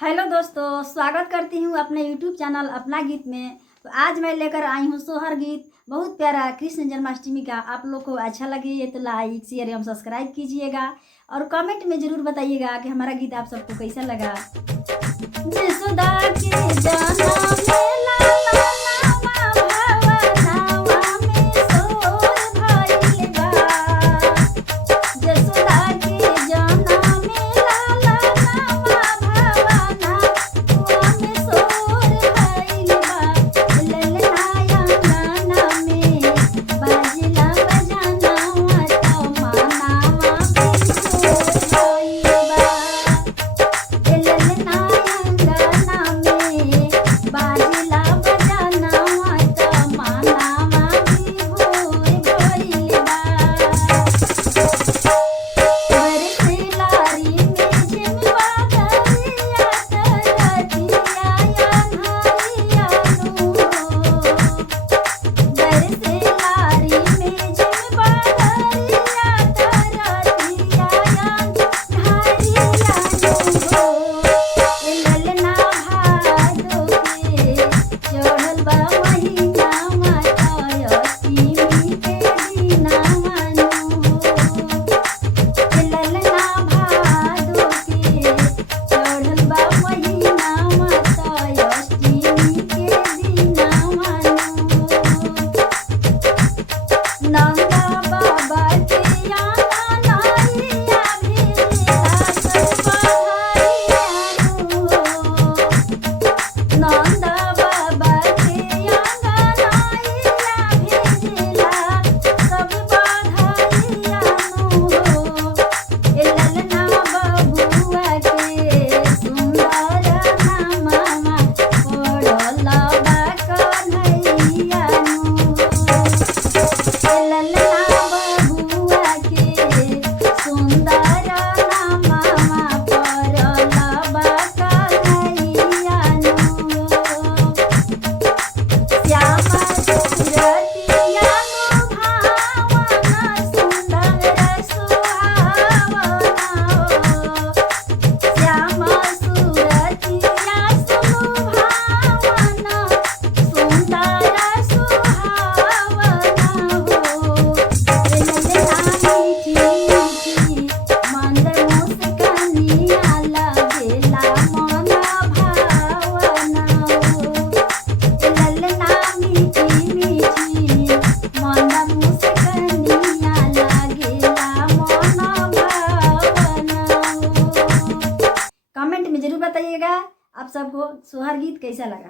Hello दोस्तों, स्वागत करती हूँ अपने यूट्यूब चैनल अपना गीत में। तो आज मैं लेकर आई हूँ सोहर गीत, बहुत प्यारा कृष्ण जन्माष्टमी का। आप लोग को अच्छा लगे तो लाइक शेयर एवं सब्सक्राइब कीजिएगा और कमेंट में ज़रूर बताइएगा कि हमारा गीत आप सबको कैसा लगा। जसोदा के जाना कमेंट में जरूर बताइएगा आप सबको सोहर गीत कैसा लगा।